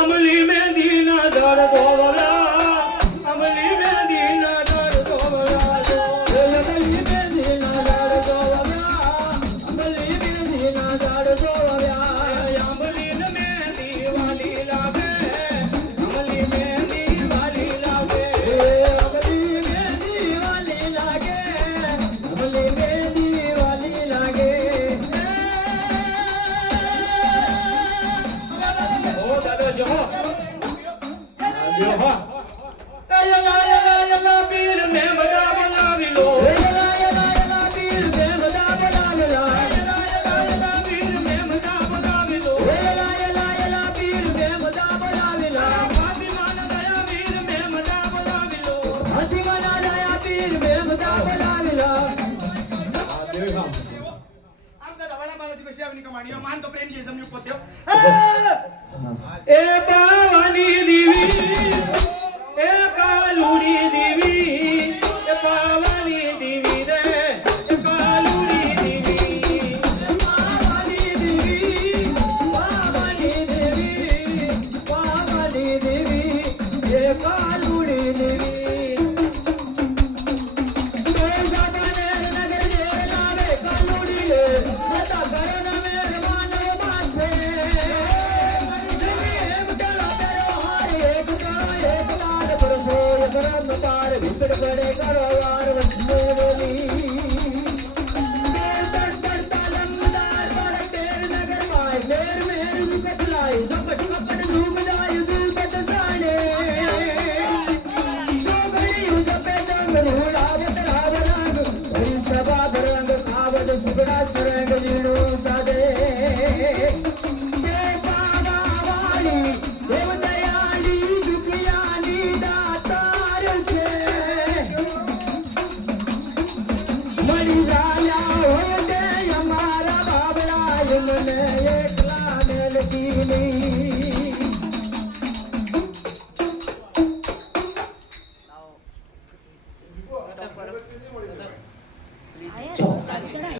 અમલી મેંદી ના દળ ગોવલા અમલી મેંદી ના દળ ગોવલા અમલી મેંદી ના દળ ગોવલા અમલી મેંદી ના દળ ગોવલા અમલી મેંદી વાલી લાગે અમલી મેંદી વાલી લાગે અમલી મેંદી વાલી લાગે અમલી મેંદી વાલી લાગે પીર મે બડા બનાવી લો પીર મે બડા બનાવી લો પીર મે બડા બનાવી લો પીર મે બડા બનાવી લો ફાતિમા દયા પીર મે બડા બનાવી લો ફાતિમા દયા પીર મે બડા બનાવી લો આમ તો દવાના મારાથી કશી આવની કમાણીઓ માન તો પ્રેમ જે સમજુ પોત્યો એ પાવાની દીવી એ કાલુડી દીવી એ પાવાની દીવી રે એ કાલુડી દીવી પાવાની દીવી પાવાની દેવી પાવાની દેવી એ કાલુડી દેવી એ જાગને નગર જે લાવે કાલુડી લે મતા કરન મેર માનવ માથે करम पार भीतर पड़े करो यार वंदोली देर करता लंबदार पर तेर नगर माय मेर मेर मुकट लाई झपट कपट धूप जाय दिल के तसाने जो गई जपे जंग रूड़ा तेरा रंग हरि सभा रंग आवद सुगड़ा सरंग जीणो सादे